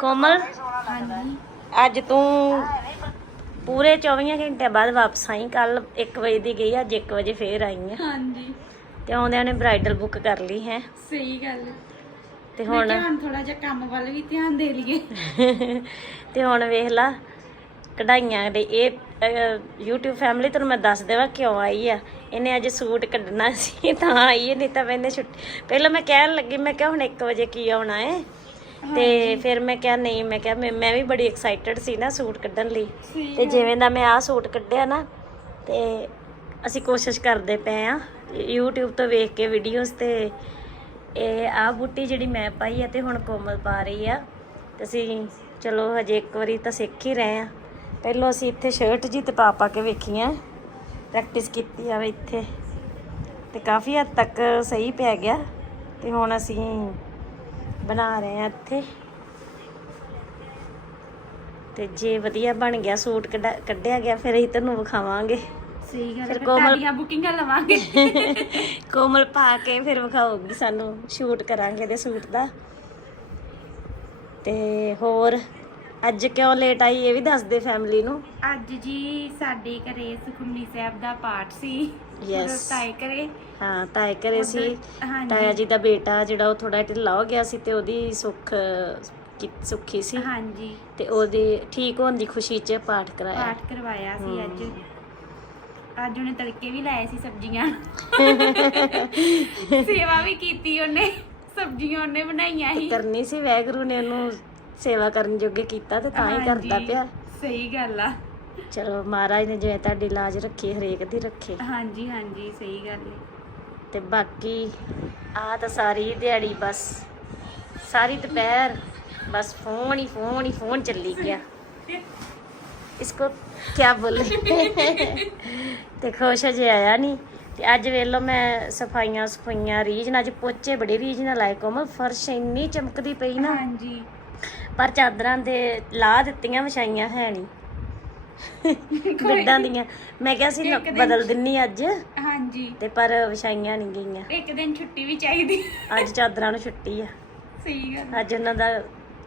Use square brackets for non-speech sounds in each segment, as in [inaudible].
ਕੋਮਲ। ਹਾਂਜੀ। ਅੱਜ ਤੂੰ ਪੂਰੇ 24 ਘੰਟਿਆਂ ਬਾਅਦ ਵਾਪਸ ਆਈ ਕੱਲ 1 ਵਜੇ ਦੀ ਗਈ ਅੱਜ 1 ਵਜੇ ਫੇਰ ਆਈ ਆ। ਹਾਂਜੀ। ਤੇ ਆਉਂਦਿਆਂ ਨੇ ਬ੍ਰਾਈਡਲ ਬੁੱਕ ਕਰ ਲਈ ਹੈ। ਸਹੀ ਗੱਲ ਤੇ ਹੁਣ ਹੁਣ ਥੋੜਾ ਜਿਹਾ ਕੰਮ ਵੱਲ ਵੀ ਧਿਆਨ ਦੇ ਲਈਏ। [laughs] ਤੇ ਹੁਣ ਵੇਖ ਲਾ ਕਢਾਈਆਂ ਦੇ ਇਹ YouTube ਫੈਮਿਲੀ ਤੁਹਾਨੂੰ ਮੈਂ ਦੱਸ ਦੇਵਾਂ ਕਿਉਂ ਆਈ ਆ। ਇਹਨੇ ਅੱਜ ਸੂਟ ਕੱਢਣਾ ਸੀ ਤਾਂ ਆਈ ਹੈ ਨਹੀਂ ਤਾਂ ਮੈਨੇ ਛੁੱਟੀ ਪਹਿਲਾਂ ਮੈਂ ਕਹਿਣ ਲੱਗੀ ਮੈਂ ਕਿਹਾ ਹੁਣ 1 ਵਜੇ ਕੀ ਆਉਣਾ ਹੈ? ਤੇ ਫਿਰ ਮੈਂ ਕਿਹਾ ਨਹੀਂ ਮੈਂ ਕਿਹਾ ਮੈਂ ਮੈਂ ਵੀ ਬੜੀ ਐਕਸਾਈਟਡ ਸੀ ਨਾ ਸੂਟ ਕੱਢਣ ਲਈ। ਸਹੀ ਤੇ ਜਿਵੇਂ ਦਾ ਮੈਂ ਆਹ ਸੂਟ ਕੱਢਿਆ ਨਾ ਤੇ ਅਸੀਂ ਕੋਸ਼ਿਸ਼ ਕਰਦੇ ਪਏ ਆ YouTube ਤੋਂ ਵੇਖ ਕੇ ਵੀਡੀਓਜ਼ ਤੇ। ਇਹ ਆਹ ਬੂਟੀ ਜਿਹੜੀ ਮੈਂ ਪਾਈ ਆ ਤੇ ਹੁਣ ਕੋਮਲ ਪਾ ਰਹੀ ਆ। ਤੇ ਅਸੀਂ ਚਲੋ ਹਜੇ ਇੱਕ ਵਾਰੀ ਤਾਂ ਸਿੱਖ ਹੀ ਰਹੇ ਆ ਪਹਿਲਾਂ ਅਸੀਂ ਇੱਥੇ ਸ਼ਰਟ ਜੀ ਤੇ ਪਾ ਪਾ ਕੇ ਵੇਖੀਆਂ। ਪ੍ਰੈਕਟਿਸ ਕੀਤੀ ਆ ਵੇ ਇੱਥੇ। ਤੇ ਕਾਫੀ ਹੱਦ ਤੱਕ ਸਹੀ ਪੈ ਗਿਆ। ਤੇ ਹੁਣ ਅਸੀਂ ਬਣਾ ਰਹੇ ਆ ਇੱਥੇ। ਤੇ ਜੇ ਵਧੀਆ ਬਣ ਗਿਆ ਸੂਟ ਕੱਢਾ- ਕੱਢਿਆ ਗਿਆ ਫਿਰ ਅਸੀਂ ਤੁਹਾਨੂੰ ਵਿਖਾਵਾਂਗੇ। ਸਹੀ ਗੱਲ ਫਿਰ ਹੈ ਕੋਮਲ- ਤੁਹਾਡੀਆਂ ਬੁਕਿੰਗਾਂ ਲਵਾਂਗੇ। [laughs] ਕੋਮਲ ਪਾ ਕੇ ਫਿਰ ਵਿਖਾਉਗੀ ਸਾਨੂੰ ਸ਼ੂਟ ਕਰਾਂਗੇ ਦੇ ਸੂਟ ਦਾ। ਤੇ ਹੋਰ ਅੱਜ ਕਿਉਂ ਲੇਟ ਆਈ ਇਹ ਵੀ ਦੱਸ ਦੇ ਫੈਮਿਲੀ ਨੂੰ? ਅੱਜ ਜੀ ਸਾਡੇ ਘਰੇ ਸੁਖਮਨੀ ਸਾਹਿਬ ਦਾ ਪਾਠ ਸੀ. ਉਦੋਂ ਤਾਏ ਘਰੇ। ਹਾਂ ਤਾਏ ਘਰੇ ਸੀ। ਤਾਇਆ ਜੀ ਦਾ ਬੇਟਾ ਜਿਹੜਾ ਉਹ ਥੋੜਾ ਢਿੱਲਾ ਹੋ ਗਿਆ ਸੀ ਤੇ ਉਹਦੀ ਸੁੱਖ ਸੁੱਖੀ ਸੀ। ਹਾਂਜੀ। ਤੇ ਉਹਦੀ ਠੀਕ ਹੋਣ ਦੀ ਖੁਸ਼ੀ 'ਚ ਪਾਠ ਕਰਾਇਆ। ਪਾਠ ਕਰਵਾਇਆ ਸੀ ਅੱਜ। ਅੱਜ ਉਹਨੇ ਤੜਕੇ ਵੀ ਲਾਏ ਸੀ ਸਬਜ਼ੀਆਂ। [laughs] ਸੇਵਾ ਵੀ ਕੀਤੀ ਉਹਨੇ। ਸਬਜ਼ੀਆਂ ਉਹਨੇ ਬਣਾਈਆਂ ਸੀ। ਕਰਨੀ ਸੀ ਵੈਗਰੂ ਨੇ ਉਹਨੂੰ ਸੇਵਾ ਕਰਨ ਜੋਗੇ ਕੀਤਾ ਤੇ ਤਾਂ ਹੀ ਕਰਦਾ ਹਾਂਜੀ, ਪਿਆ। ਸਹੀ ਗੱਲ ਆ। ਚਲੋ ਮਹਾਰਾਜ ਨੇ ਜਿਵੇਂ ਤੁਹਾਡੀ ਲਾਜ ਰੱਖੀ ਹਰੇਕ ਦੀ ਰੱਖੇ। ਹਾਂਜੀ ਹਾਂਜੀ ਸਹੀ ਗੱਲ ਹੈ ਤੇ ਬਾਕੀ ਆ ਤਾਂ ਸਾਰੀ ਦਿਹਾੜੀ ਬਸ ਸਾਰੀ ਦੁਪਹਿਰ ਬਸ ਫੋਨ ਹੀ ਫੋਨ ਹੀ ਫੋਨ ਚੱਲੀ ਗਿਆ। ਇਸਕੋ ਕੀ ਬੋਲੇ? ਤੇ ਖੁਸ਼ ਅਜੇ ਆਇਆ ਨਹੀਂ ਤੇ ਅੱਜ ਵੇਖ ਲਓ ਮੈਂ ਸਫਾਈਆਂ ਸਫਾਈਆਂ ਰੀਝ ਨਾਲ ਅੱਜ ਪੋਚੇ ਬੜੀ ਰੀਝ ਨਾਲ ਲਾਏ। ਕੋਮਲ ਫਰਸ਼ ਇੰਨੀ ਚਮਕਦੀ ਪਈ ਨਾ। ਹਾਂਜੀ। ਪਰ ਚਾਦਰਾਂ ਦੇ ਲਾ ਦਿੱਤੀਆਂ ਵਿਛਾਈਆਂ ਹੈ ਨਹੀਂ ਬੈੱਡਾਂ ਦੀਆਂ। ਮੈਂ ਕਿਹਾ ਸੀ ਨਾ ਇੱਕ ਦਿਨ- ਬਦਲ ਦਿੰਨੀ ਅੱਜ। ਹਾਂਜੀ। ਤੇ ਪਰ ਵਿਛਾਈਆਂ ਨਹੀਂ ਗਈਆਂ। ਇੱਕ ਦਿਨ ਛੁੱਟੀ ਵੀ ਚਾਹੀਦੀ। ਅੱਜ ਚਾਦਰਾਂ ਨੂੰ ਛੁੱਟੀ ਆ। ਸਹੀ ਗੱਲ ਅੱਜ ਉਹਨਾਂ ਦਾ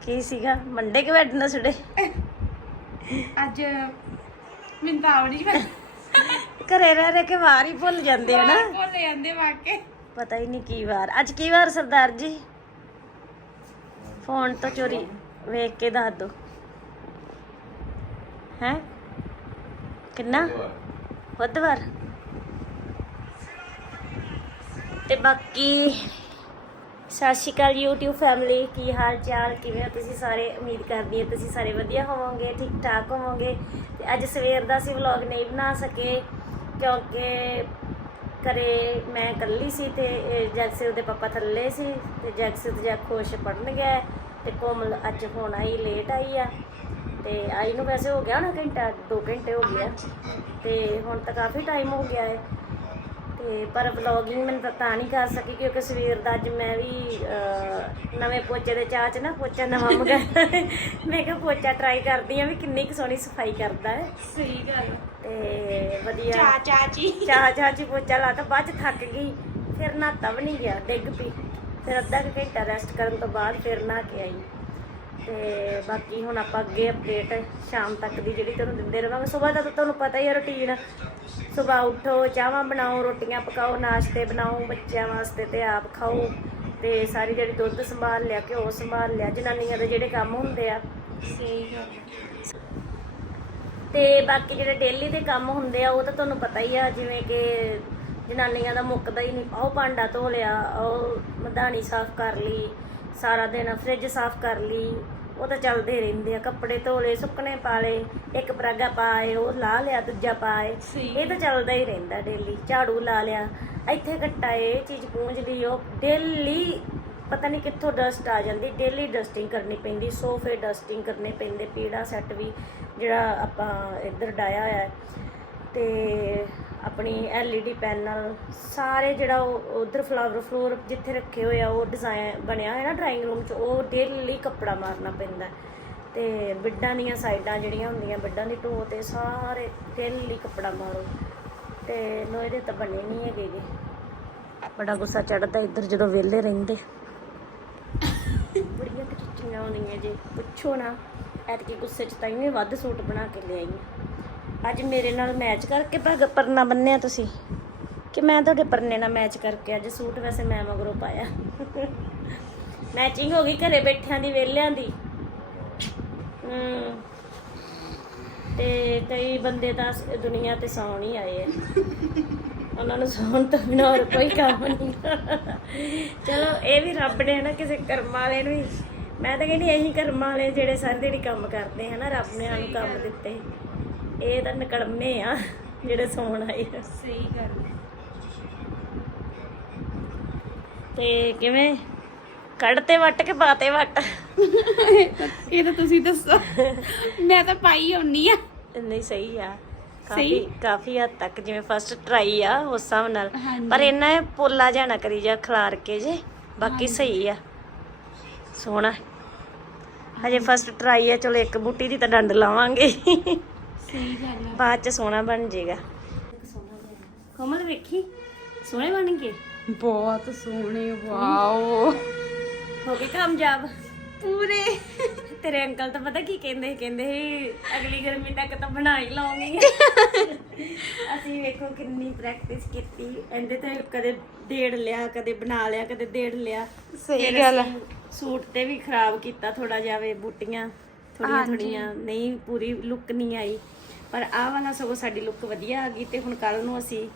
ਕੀ ਸੀਗਾ? ਮੰਡੇ ਕਿ ਵੈਡਨਸਡੇ ਅੱਜ ਮੈਨੂੰ ਤਾਂ ਆਵੜੀ ਮੈਂ ਘਰੇ ਰਹਿ ਰਹਿ ਕੇ ਵਾਰ ਹੀ ਭੁੱਲ ਜਾਂਦੇ ਆ ਨਾ। ਭੁੱਲ ਜਾਂਦੇ ਵਾਕੇ ਪਤਾ ਹੀ ਨਹੀਂ ਕੀ ਵਾਰ। ਅੱਜ ਕੀ ਵਾਰ ਸਰਦਾਰ ਜੀ? ਫੋਨ ਤੋਂ ਚੋਰੀ। ਵੇਖ ਕੇ ਦੱਸ ਦੋ। ਹੈ? ਕਿੰਨਾ? ਬੁੱਧਵਾਰ। ਤੇ ਬਾਕੀ ਸਤਿ ਸ਼੍ਰੀ ਅਕਾਲ YouTube ਫੈਮਿਲੀ ਕੀ ਹਾਲ ਚਾਲ ਕਿਵੇਂ ਹੋ ਤੁਸੀਂ ਸਾਰੇ? ਉਮੀਦ ਕਰਦੀ ਹਾਂ ਤੁਸੀਂ ਸਾਰੇ ਵਧੀਆ ਹੋਵੋਗੇ ਠੀਕ ਠਾਕ ਹੋਵੋਗੇ। ਤੇ ਅੱਜ ਸਵੇਰ ਦਾ ਅਸੀਂ ਵਲੌਗ ਨਹੀਂ ਬਣਾ ਸਕੇ, ਕਿਉਂਕਿ ਘਰੇ ਮੈਂ ਇਕੱਲੀ ਸੀ ਤੇ ਇਹ ਜਗਸੇ ਦੇ ਪਾਪਾ ਥੱਲੇ ਸੀ ਤੇ ਜਗਸੇ ਤੇ ਜਾ ਖੁਸ਼ ਪੜਨ ਗਿਆ ਤੇ ਕੋਮਲ ਅੱਜ ਹੁਣ ਆਈ ਲੇਟ ਆਈ ਆ ਤੇ ਆਈ ਨੂੰ ਵੈਸੇ ਹੋ ਗਿਆ ਨਾ ਘੰਟਾ 2 ਘੰਟੇ ਹੋ ਗਿਆ ਤੇ ਹੁਣ ਤਾਂ ਕਾਫੀ ਟਾਈਮ ਹੋ ਗਿਆ ਹੈ ਤੇ ਪਰ ਵਲੌਗਿੰਗ ਮੈਂ ਤਾਂ ਨਹੀਂ ਕਰ ਸਕੀ ਕਿਉਂਕਿ ਸਵੇਰ ਦਾ ਅੱਜ ਮੈਂ ਵੀ ਨਵੇਂ ਪੋਚੇ ਦੇ ਚਾਹ ਚ ਨਾ ਪੋਚਾ ਨਵਾਂ ਮੰਗਾ [laughs] ਮੈਂ ਕਿਹਾ ਪੋਚਾ ਟਰਾਈ ਕਰਦੀ ਆ ਵੀ ਕਿੰਨੀ ਕੁ ਸੋਹਣੀ ਸਫ਼ਾਈ ਕਰਦਾ ਹੈ ਸਹੀ ਗੱਲ ਤੇ ਵਧੀਆ। ਚਾ ਚਾਚੀ ਚਾਹ ਚਾਹ ਚ ਪੋਚਾ ਲਾਤਾ ਬਾਅਦ ਚ ਥੱਕ ਗਈ ਫਿਰ ਨਹਾਤਾ ਵੀ ਨਹੀਂ ਗਿਆ ਡਿੱਗ ਪਈ। ਫਿਰ ਅੱਧਾ ਕੁ ਘੰਟਾ ਰੈਸਟ ਕਰਨ ਤੋਂ ਬਾਅਦ ਫਿਰ ਨਹਾ ਕੇ ਆਈ। ਤੇ ਬਾਕੀ ਹੁਣ ਆਪਾਂ ਅੱਗੇ ਅਪਡੇਟ ਸ਼ਾਮ ਤੱਕ ਦੀ ਜਿਹੜੀ ਤੁਹਾਨੂੰ ਦਿੰਦੇ ਰਵਾਂਗੇ। ਸਵੇਰ ਦਾ ਤਾਂ ਤੁਹਾਨੂੰ ਪਤਾ ਹੀ ਹੈ ਰੁਟੀਨ ਸਵੇਰ ਉੱਠੋ, ਚਾਹਾਂ ਬਣਾਓ, ਰੋਟੀਆਂ ਪਕਾਓ, ਨਾਸ਼ਤੇ ਬਣਾਓ, ਬੱਚਿਆਂ ਵਾਸਤੇ ਤੇ ਆਪ ਖਾਓ। ਤੇ ਸਾਰੀ ਜਿਹੜੀ ਦੁੱਧ ਸੰਭਾਲ ਲਿਆ, ਘਿਓ ਸੰਭਾਲ ਲਿਆ, ਜਨਾਨੀਆਂ ਦੇ ਜਿਹੜੇ ਕੰਮ ਹੁੰਦੇ ਆ। ਸਹੀ ਤੇ ਬਾਕੀ ਜਿਹੜੇ ਡੇਲੀ ਦੇ ਕੰਮ ਹੁੰਦੇ ਆ, ਉਹ ਤਾਂ ਤੁਹਾਨੂੰ ਪਤਾ ਹੀ ਆ, ਜਿਵੇਂ ਕਿ ਜਨਾਨੀਆਂ ਦਾ ਮੁੱਕਦਾ ਹੀ ਨਹੀਂ। ਉਹ ਭਾਂਡਾ ਧੋ ਲਿਆ ਉਹ ਮਧਾਣੀ ਸਾਫ਼ ਕਰ ਲਈ ਸਾਰਾ ਦਿਨ ਫ੍ਰਿਜ ਸਾਫ਼ ਕਰ ਲਈ ਉਹ ਤਾਂ ਚੱਲਦੇ ਰਹਿੰਦੇ ਆ। ਕੱਪੜੇ ਧੋ ਲਏ ਸੁੱਕਣੇ ਪਾ ਲਏ ਇੱਕ ਪਰਾਗਾ ਪਾਏ ਉਹ ਲਾ ਲਿਆ ਦੂਜਾ ਪਾਏ ਇਹ ਤਾਂ ਚੱਲਦਾ ਹੀ ਰਹਿੰਦਾ ਡੇਲੀ ਝਾੜੂ ਲਾ ਲਿਆ। ਇੱਥੇ ਘੱਟਾ ਇਹ ਚੀਜ਼ ਪੂੰਝ ਲਈ ਉਹ ਡੇਲੀ ਪਤਾ ਨਹੀਂ ਕਿੱਥੋਂ ਡਸਟ ਆ ਜਾਂਦੀ ਡੇਲੀ ਡਸਟਿੰਗ ਕਰਨੀ ਪੈਂਦੀ ਸੋਫੇ ਡਸਟਿੰਗ ਕਰਨੇ ਪੈਂਦੇ ਪੀੜਾ ਸੈੱਟ ਵੀ ਜਿਹੜਾ ਆਪਾਂ ਇੱਧਰ ਡਾਇਆ ਹੋਇਆ ਹੈ। ਤੇ ਆਪਣੀ LED ਪੈਨਲ ਸਾਰੇ ਜਿਹੜਾ ਉਹ ਉਧਰ ਫਲਾਵਰ ਫਲੋਰ ਜਿੱਥੇ ਰੱਖੇ ਹੋਏ ਆ, ਉਹ ਡਿਜ਼ਾਈਨ ਬਣਿਆ ਹੋਇਆ ਨਾ ਡਰਾਇੰਗ ਰੂਮ 'ਚ, ਉਹ ਡੇਲੀ ਕੱਪੜਾ ਮਾਰਨਾ ਪੈਂਦਾ ਹੈ। ਤੇ ਬਿੱਡਾਂ ਦੀਆਂ ਸਾਈਡਾਂ ਜਿਹੜੀਆਂ ਹੁੰਦੀਆਂ, ਬਿੱਡਾਂ ਦੀ ਢੋ ਤੇ ਸਾਰੇ ਡੇਲੀ ਕੱਪੜਾ ਮਾਰੋ। ਤੇ ਲੋਹੇ ਦੇ ਤਾਂ ਬਣੇ ਨਹੀਂ ਹੈਗੇ ਗੇ। ਬੜਾ ਗੁੱਸਾ ਚੜਦਾ ਇੱਧਰ ਜਦੋਂ ਵਿਹਲੇ ਰਹਿੰਦੇ। ਬੜੀਆਂ ਕੁ ਚੀਜ਼ਾਂ ਸੋਹਣੀਆਂ ਆਉਂਦੀਆਂ ਜੇ, ਪੁੱਛੋ ਨਾ। ਐਤਕੀ ਗੁੱਸੇ 'ਚ ਤਾਂ ਹੀ ਵੱਧ ਸੂਟ ਬਣਾ ਕੇ ਲਿਆਈ। ਅੱਜ ਮੇਰੇ ਨਾਲ ਮੈਚ ਕਰਕੇ ਪਗ ਪਰਨਾ ਬੰਨਿਆ ਤੁਸੀਂ। ਕਿ ਮੈਂ ਤੁਹਾਡੇ ਪਰਨੇ ਨਾਲ ਮੈਚ ਕਰਕੇ ਅੱਜ ਸੂਟ ਵੈਸੇ ਮੈਂ ਮਗਰੋਂ ਪਾਇਆ। ਮੈਚਿੰਗ ਹੋ ਗਈ ਘਰੇ ਬੈਠਿਆਂ ਦੀ ਵਿਹਲਿਆਂ ਦੀ। ਤੇ ਕਈ ਬੰਦੇ ਤਾਂ ਦੁਨੀਆ ਤੇ ਸੌਣ ਹੀ ਆਏ ਆ। ਉਹਨਾਂ ਨੂੰ ਸੌਣ ਤੋਂ ਬਿਨਾਂ ਹੋਰ ਕੋਈ ਕੰਮ ਨਹੀਂ। ਚਲੋ ਇਹ ਵੀ ਰੱਬ ਨੇ ਨਾ ਕਿਸੇ ਕਰਮ ਵਾਲੇ ਨੂੰ ਹੀ। ਮੈਂ ਤਾਂ ਕਹਿੰਦੀ ਇਹੀ ਕਰਮ ਵਾਲੇ ਜਿਹੜੇ ਸਾਰੇ ਜਿਹੜੀ ਕੰਮ ਕਰਦੇ ਹਨਾ ਰੱਬ ਨੇ ਸਾਨੂੰ ਕੰਮ ਦਿੱਤੇ। ਇਹ ਤਾਂ ਨਕੜਮੇ ਆ ਜਿਹੜੇ ਸੌਣ ਆਏ ਆ। ਸਹੀ ਗੱਲ ਤੇ ਕਿਵੇਂ? ਕੱਢਤੇ ਵੱਟ ਕੇ ਪਾਤੇ ਵੱਟ? ਇਹ ਤਾਂ ਤੁਸੀਂ ਦੱਸੋ। ਮੈਂ ਤਾਂ ਪਾਈ ਹੁੰਨੀ ਆ। ਨਹੀਂ ਸਹੀ ਆ? ਕਾਫੀ ਕਾਫੀ ਹੱਦ ਤੱਕ ਜਿਵੇਂ ਫਸਟ ਟਰਾਈ ਆ ਉਸ ਹਿਸਾਬ ਨਾਲ। ਪਰ ਇਹਨਾਂ ਇਹ ਪੋਲਾ ਜਾਣਾ ਕਰੀ ਜਾ ਖਲਾਰ ਕੇ ਜੇ। ਬਾਕੀ ਸਹੀ ਆ। ਸੋਹਣਾ। ਹਜੇ ਫਸਟ ਟਰਾਈ ਆ ਚਲੋ ਇੱਕ ਬੂਟੀ ਦੀ ਤਾਂ ਡੰਡ ਲਾਵਾਂਗੇ। ਸਹੀ ਗੱਲ ਆ। ਬਾਅਦ ਚ ਸੋਹਣਾ ਬਣ ਜਾਏਗਾ ਕੋਮਲ ਵੇਖੀ? ਸੋਹਣੇ ਬਣ ਗਏ? ਬਹੁਤ ਸੋਹਣੇ ਵਾਓ। ਹੋ ਗਏ ਕਾਮਯਾਬ? ਪੂਰੇ। ਤੇਰੇ ਅੰਕਲ ਤਾਂ ਪਤਾ ਕੀ ਕਹਿੰਦੇ ਸੀ? ਕਹਿੰਦੇ ਸੀ ਅਗਲੀ ਗਰਮੀ ਤੱਕ ਤਾਂ ਬਣਾ ਹੀ ਲਾਉਂਗੇ। ਅਸੀਂ ਵੇਖੋ ਕਿੰਨੀ ਪ੍ਰੈਕਟਿਸ ਕੀਤੀ। ਇਹਦੇ ਤੇ ਕਦੇ ਡੇੜ ਲਿਆ ਕਦੇ ਬਣਾ ਲਿਆ ਕਦੇ ਡੇੜ ਲਿਆ। ਸਹੀ ਗੱਲ ਸੂਟ ਤੇ ਵੀ ਖਰਾਬ ਕੀਤਾ ਥੋੜਾ ਜਿਹਾ ਵੇ ਬੂਟੀਆਂ। ਥੋੜੀਆਂ। ਥੋੜੀਆਂ ਨਹੀਂ ਪੂਰੀ ਲੁੱਕ ਨਹੀਂ ਆਈ। ਪਰ ਆਹ ਵਾਲਾ ਸਗੋਂ ਸਾਡੀ ਲੁੱਕ ਵਧੀਆ ਆ ਗਈ ਤੇ ਹੁਣ ਕੱਲ ਨੂੰ ਅਸੀਂ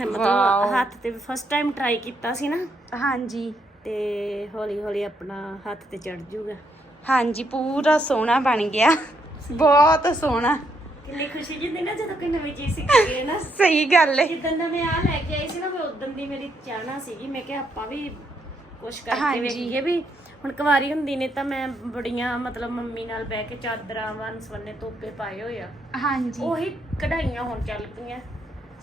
ਮਤਲਬ। ਹੱਥ ਤੇ ਫਸਟ ਟਾਈਮ ਟਰਾਈ ਕੀਤਾ ਸੀ ਨਾ। ਹਾਂਜੀ। ਤੇ ਹੌਲੀ ਹੌਲੀ ਆਪਣਾ ਹੱਥ ਤੇ ਚੜ ਜਾਊਗਾ ਹਾਂਜੀ ਪੂਰਾ ਸੋਹਣਾ ਬਣ ਗਿਆ। ਬਹੁਤ ਸੋਹਣਾ। ਕਿੰਨੀ ਖੁਸ਼ੀ ਜਿੰਦੀ ਨਾ ਜਦੋਂ ਕੋਈ ਨਵੀਂ ਚੀਜ਼ ਸਿੱਖ ਗਏ ਨਾ। ਸਹੀ ਗੱਲ ਹੈ ਜਿੱਦਣ ਦਾ ਮੈਂ ਆ ਲੈ ਕੇ ਆਈ ਸੀ ਨਾ ਮੈਂ ਉਦੋਂ ਦੀ ਮੇਰੀ ਚਾਹਨਾ ਸੀਗੀ ਮੈਂ ਕਿਹਾ ਆਪਾਂ ਵੀ ਕੁਛ ਕਰਕੇ। ਵੇਖੀਏ ਵੀ ਹੁਣ ਕੁਵਾਰੀ ਹੁੰਦੀ ਨੇ ਤਾਂ ਮੈਂ ਬੜੀਆਂ ਮਤਲਬ ਮੰਮੀ ਨਾਲ ਬਹਿ ਕੇ ਚਾਦਰਾਂ ਵਨ ਸਵੰਨੇ ਤੋਪੇ ਪਾਏ ਹੋਏ ਆ। ਹਾਂਜੀ। ਉਹੀ ਕਢਾਈਆਂ ਹੁਣ ਚੱਲ ਪਈਆਂ।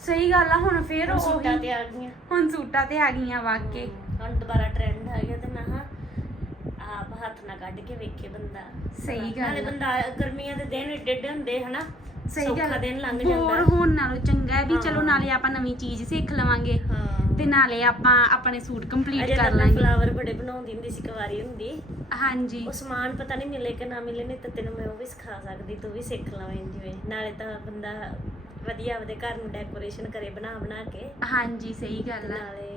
ਸਹੀ ਗੱਲ ਆ ਹੁਣ ਫੇਰ ਉਹ ਸੂਟਾਂ ਤੇ ਆ ਗਈਆਂ। ਹੁਣ ਸੂਟਾਂ ਤੇ ਆ ਗਈਆਂ ਵਾਕੇ ਹੁਣ ਦੁਬਾਰਾ ਟ੍ਰੈਂਡ ਆ ਗਿਆ ਤੇ ਮੈਂ ਹਾਂ ਆਪ ਹੱਥ ਨਾਲ ਕੱਢ ਕੇ ਵੇਖੇ ਬੰਦਾ। ਸਹੀ ਗੱਲ ਨਾਲੇ। ਬੰਦਾ ਗਰਮੀਆਂ ਦੇ ਦਿਨ ਏਡੇ ਏਡੇ ਹੁੰਦੇ ਹਨਾ। ਸਹੀ ਸੌਖਾ ਗੱਲ। ਦਿਨ ਲੰਘ ਹੋਰ ਜਾਂਦਾ ਹੁਣ ਨਾਲੋਂ ਚੰਗਾ ਹੈ ਵੀ ਚਲੋ ਹਾਂ। ਨਾਲੇ ਆਪਾਂ ਨਵੀਂ ਚੀਜ਼ ਸਿੱਖ ਲਵਾਂਗੇ ਹਾਂ। ਤੇ ਨਾਲੇ ਆਪਾਂ ਆਪਣੇ ਸੂਟ ਕੰਪਲੀਟ ਅਜੇ ਕਰ ਤਾਂ ਲਾਂਗੇ। ਫਲਾਵਰ ਬੜੇ ਬਣਾਉਂਦੀ ਹੁੰਦੀ ਸੀ ਕੁਵਾਰੀ ਹੁੰਦੀ। ਹਾਂਜੀ। ਉਹ ਸਮਾਨ ਪਤਾ ਨਹੀਂ ਮਿਲੇ ਕਿ ਨਾ ਮਿਲੇ ਨਹੀਂ ਤਾਂ ਤੈਨੂੰ ਮੈਂ ਉਹ ਵੀ ਸਿਖਾ ਸਕਦੀ ਤੂੰ ਵੀ ਸਿੱਖ ਲਵੇਂ ਜਿਵੇਂ। ਨਾਲੇ ਤਾਂ ਬੰਦਾ ਵਧੀਆ ਆਪਦੇ ਘਰ ਨੂੰ ਡੈਕੋਰੇਸ਼ਨ ਕਰੇ ਬਣਾ ਬਣਾ ਕੇ। ਹਾਂਜੀ ਸਹੀ ਗੱਲ ਆ। ਨਾਲੇ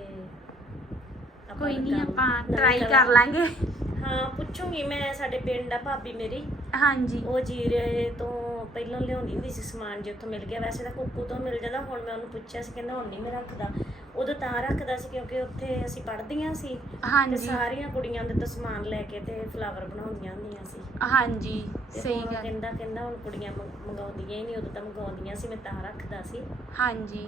ਆਪਾਂ ਕੋਈ ਨਹੀਂ ਕੰਮ- ਆਪਾਂ ਟਰਾਈ ਕਲਾ- ਕਰ ਲਾਂਗੇ। ਹਾਂ ਪੁੱਛੂਗੀ ਮੈਂ ਸਾਡੇ ਪਿੰਡ ਆ ਭਾਬੀ ਮੇਰੀ। ਹਾਂਜੀ। ਉਹ ਜੀਰੇ ਤੋਂ ਪਹਿਲਾਂ ਲਿਆਉਂਦੀ ਹੁੰਦੀ ਸੀ ਸਮਾਨ ਜੇ ਉੱਥੋਂ ਮਿਲ ਗਿਆ। ਵੈਸੇ ਤਾਂ ਕੁੱਕੂ ਤੋਂ ਮਿਲ ਜਾਂਦਾ। ਹੁਣ ਮੈਂ ਉਹਨੂੰ ਪੁੱਛਿਆ ਸੀ, ਕਹਿੰਦਾ ਹੁਣ ਨਹੀਂ ਮੈਂ ਰੱਖਦਾ। ਉਦੋਂ ਤਾਂ ਰੱਖਦਾ ਸੀ ਕਿਉਂਕਿ ਉੱਥੇ ਅਸੀਂ ਪੜ੍ਹਦੀਆਂ ਸੀ ਤੇ ਹਾਂਜੀ। ਸਾਰੀਆਂ ਕੁੜੀਆਂ ਦੇ ਤੋਂ ਸਮਾਨ ਲੈ ਕੇ ਤੇ ਫਲਾਵਰ ਬਣਾਉਂਦੀਆਂ ਹੁੰਦੀਆਂ ਸੀ। ਹਾਂਜੀ ਤੇ ਸਹੀ ਹੁਣ ਉਹ ਗੱਲ। ਕਹਿੰਦਾ ਕਹਿੰਦਾ ਹੁਣ ਕੁੜੀਆਂ ਮੰਗ- ਮੰਗਾਉਂਦੀਆਂ ਹੀ ਨਹੀਂ ਉਦੋਂ ਤਾਂ ਮੰਗਾਉਂਦੀਆਂ ਸੀ ਮੈਂ ਤਾਂ ਰੱਖਦਾ ਸੀ। ਹਾਂਜੀ।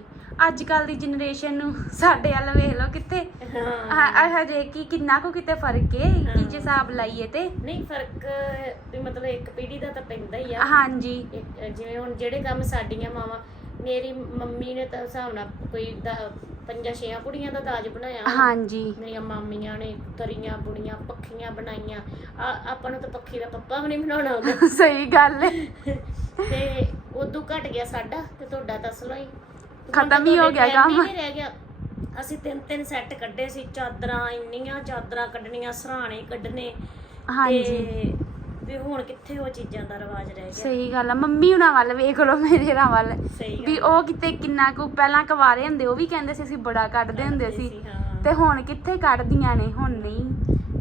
ਅੱਜ ਕੱਲ ਦੀ ਜਨਰੇਸ਼ਨ ਨੂੰ ਸਾਡੇ ਵੱਲ ਵੇਖ ਲਓ ਕਿੱਥੇ। ਹਾਂ। ਆ ਹਜੇ ਕੀ ਕਿੰਨਾ ਕੁ ਕਿਤੇ ਫ਼ਰਕ ਹੈ ਹਾਂ। ਕੀ ਜੇ ਹਿਸਾਬ ਲਾਈਏ ਤੇ। ਨਹੀਂ ਫ਼ਰਕ ਵੀ ਮਤਲਬ ਇੱਕ ਪੀੜ੍ਹੀ ਦਾ ਤਾਂ ਪੈਂਦਾ ਹੀ ਆ। ਹਾਂਜੀ। ਇੱਕ- ਜਿਵੇਂ ਹੁਣ ਜਿਹੜੇ ਕੰਮ ਸਾਡੀਆਂ ਮਾਵਾਂ ਮੇਰੀ ਮੰਮੀ ਨੇ ਤਾਂ ਹਿਸਾਬ ਨਾਲ ਕੋਈ ਦਸ- ਪੰਜਾਂ ਛੇਆਂ ਕੁੜੀਆਂ ਦਾ ਦਾਜ ਬਣਾਇਆ। ਹਾਂਜੀ। ਮੇਰੀਆਂ ਮਾਮੀਆਂ ਨੇ ਤਰੀਆਂ ਬੁਣੀਆਂ ਪੱਖੀਆਂ ਬਣਾਈਆਂ। ਆ ਆਪਾਂ ਨੂੰ ਤਾਂ ਪੱਖੀ ਦਾ ਪੱਪਾ ਵੀ ਨਹੀਂ ਬਣਾਉਣਾ ਆਉਂਦਾ [laughs] ਸਹੀ ਗੱਲ ਹੈ ਤੇ ਉਦੋਂ ਘਟ ਗਿਆ ਸਾਡਾ ਤੇ ਤੁਹਾਡਾ ਤਾਂ ਅਸਲੋਂ ਹੀ। ਖਤਮ ਹੀ ਹੋ ਗਿਆ ਕੰਮ। ਨਹੀਂ ਰਹਿ ਗਿਆ। ਅਸੀਂ ਤਿੰਨ ਤਿੰਨ ਸੈੱਟ ਕੱਢੇ ਸੀ। ਚਾਦਰਾਂ ਇੰਨੀਆਂ ਚਾਦਰਾਂ ਕੱਢਣੀਆਂ ਸਰਾਣੇ ਕੱਢਣੇ। ਹਾਂਜੀ। ਤੇ ਵੀ ਹੁਣ ਕਿੱਥੇ ਉਹ ਚੀਜ਼ਾਂ ਦਾ ਰਿਵਾਜ ਰਹਿ ਗਿਆ? ਸਹੀ ਗੱਲ ਆ। ਮੰਮੀ ਹੁਣਾਂ ਵੱਲ ਵੇਖ ਲਓ ਮੇਰੇ ਨਾਲ ਵੱਲ। ਸਹੀ ਵੀ ਉਹ ਕਿਤੇ ਕਿੰਨਾ ਕੁ ਪਹਿਲਾਂ ਕਵਾਰੇ ਹੁੰਦੇ ਉਹ ਵੀ ਕਹਿੰਦੇ ਸੀ ਅਸੀਂ ਬੜਾ ਕੱਢਦੇ ਹੁੰਦੇ ਸੀ। ਹਾਂ। ਤੇ ਹੁਣ ਕਿੱਥੇ ਕੱਢਦੀਆਂ ਨੇ ਹੁਣ ਨਹੀਂ।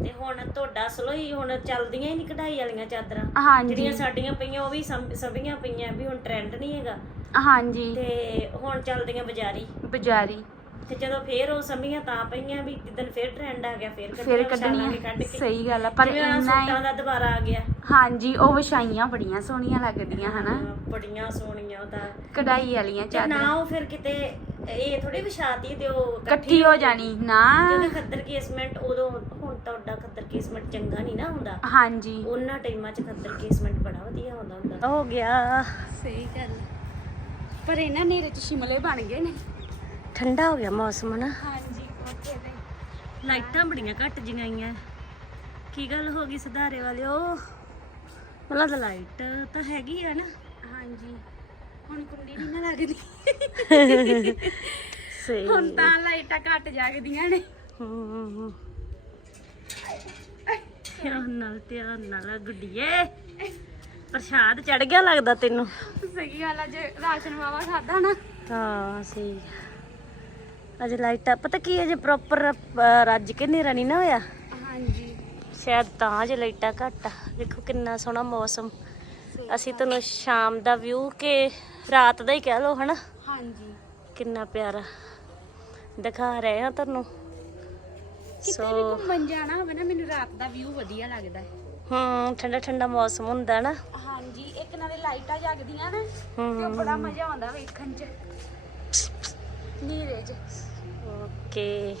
ਤੇ ਹੁਣ ਤੁਹਾਡਾ ਅਸਲੋਂ ਹੀ ਹੁਣ ਚੱਲਦੀਆਂ ਹੀ ਨਹੀਂ ਕਢਾਈ ਵਾਲੀਆਂ ਚਾਦਰਾਂ। ਹਾਂਜੀ। ਜਿਹੜੀਆਂ ਸਾਡੀਆਂ ਪਈਆਂ ਉਹ ਵੀ ਸਭੀਆਂ ਪਈਆਂ ਵੀ ਹੁਣ ਟ੍ਰੈਂਡ ਨਹੀਂ ਹੈਗਾ। ਹਾਂਜੀ। ਤੇ ਹੁਣ ਚੱਲਦੀਆਂ ਬਾਜ਼ਾਰੀ। ਬਜ਼ਾਰੀ। ਤੇ ਜਦੋਂ ਫੇਰ ਉਹ ਸਮੀਆਂ ਤਾਂ ਪਈਆਂ ਵੀ ਜਿੱਦਣ ਫੇਰ ਟ੍ਰੈਂਡ ਆ ਗਿਆ ਫੇਰ ਫਿਰ ਕੱਢ ਕੱਢਣੀਆਂ ਕੇ। ਸਹੀ ਗੱਲ ਆ ਪਰ ਜਿਵੇਂ ਆਹ ਇੰਨਾ ਸੂਟਾਂ ਹੀ ਦਾ ਦੁਬਾਰਾ ਆ ਗਿਆ। ਹਾਂਜੀ ਉਹ ਵਿਛਾਈਆਂ ਬੜੀਆਂ ਸੋਹਣੀਆਂ ਲੱਗਦੀਆਂ ਹਨਾ? ਹਾਂ, ਬੜੀਆਂ ਸੋਹਣੀਆਂ ਉਹਦਾ ਕਢਾਈ ਵਾਲੀਆਂ ਤੇ ਨਾ ਉਹ ਫਿਰ ਕਿਤੇ ਇਹ ਥੋੜੀ ਵਿਛਾਤੀ ਤੇ ਉਹ ਇਕੱਠੀ ਹੋ ਜਾਣੀ ਨਾ। ਜਦੋਂ ਖੱਦਰ ਕੇਸਮੈਂਟ ਉਦੋਂ ਹੁਣ ਤੁਹਾਡਾ ਖੱਦਰ ਕੇਸਮੈਂਟ ਚੰਗਾ ਨਹੀਂ ਨਾ ਹੁੰਦਾ। ਹਾਂਜੀ। ਉਹਨਾਂ ਟਾਈਮਾਂ 'ਚ ਖੱਦਰ ਕੇਸਮੈਂਟ ਬੜਾ ਵਧੀਆ ਹੁੰਦਾ ਹੁੰਦਾ। ਹੋ ਗਿਆ। ਸਹੀ ਗੱਲ। ਪਰ ਇਹਨਾਂ ਨੇਰੇ ਚ ਸ਼ਿਮਲੇ ਬਣ ਗਏ ਨੇ। ਠੰਡਾ ਹੋ ਗਿਆ ਮੌਸਮ ਨਾ ਹਾਂਜੀ ਤੇ ਲਾਈਟਾਂ ਬੜੀਆਂ ਘੱਟ ਜਿਹੀਆਂ ਆਈਆਂ। ਕੀ ਗੱਲ ਹੋ ਗਈ ਸੁਧਾਰੇ ਵਾਲਿਓ? ਮਤਲਬ ਲਾਈਟ ਤਾਂ ਹੈਗੀ ਆ ਨਾ। ਹਾਂਜੀ। ਹੁਣ ਕੁੰਡੀ ਨਹੀਂ ਨਾ ਲੱਗਦੀ। ਸਹੀ। ਹੁਣ ਤਾਂ ਲਾਈਟਾਂ ਘੱਟ ਜਾਗਦੀਆਂ ਨੇ। ਹੂੰ। ਧਿਆਨ ਨਾਲ ਧਿਆਨ ਨਾਲ ਗੁੱਡੀਏ ਪ੍ਰਸ਼ਾਦ ਚੜ ਗਿਆ ਲੱਗਦਾ ਤੈਨੂੰ। ਸਹੀ ਗੱਲ ਅੱਜ ਰਾਸ਼ਨ ਵਾਵਾ ਖਾਦਾ ਨਾ। ਹਾਂ ਸਹੀ। ਅਜੇ ਲਾਈਟਾਂ ਪਤਾ ਕੀ ਅਜੇ ਪ੍ਰੋਪਰ ਰੱਜ ਕੇ ਨੇਰਾ ਨਹੀਂ ਨਾ ਹੋਇਆ? ਹਾਂਜੀ। ਸ਼ਾਇਦ ਤਾਂ ਅਜੇ ਲਾਈਟਾਂ ਘੱਟ ਆ। ਦੇਖੋ ਕਿੰਨਾ ਸੋਹਣਾ ਮੌਸਮ। ਅਸੀਂ ਤੁਹਾਨੂੰ ਸ਼ਾਮ ਦਾ ਵਿਊ ਕਿ ਰਾਤ ਦਾ ਹੀ ਕਹਿ ਲਓ ਹਨਾ? ਹਾਂਜੀ। ਕਿੰਨਾ ਪਿਆਰਾ। ਦਿਖਾ ਰਹੇ ਹਾਂ ਤੁਹਾਨੂੰ। ਕਿਤੇ ਵੀ ਘੁੰਮਣ ਜਾਣਾ ਹੋਵੇ ਨਾ ਮੈਨੂੰ ਰਾਤ ਦਾ ਵਿਊ ਵਧੀਆ ਲੱਗਦਾ ਹੈ। ਹੂੰ ਠੰਡਾ ਠੰਡਾ ਮੌਸਮ ਹੁੰਦਾ ਨਾ ਹਾਂਜੀ ਇੱਕ ਨਾਲੇ ਲਾਈਟਾਂ ਜਗਦੀਆਂ ਨਾ ਤੇ ਬੜਾ ਮਜ਼ਾ ਆਉਂਦਾ ਵੇਖਣ 'ਚ। ਨੀਰੇ 'ਚ। que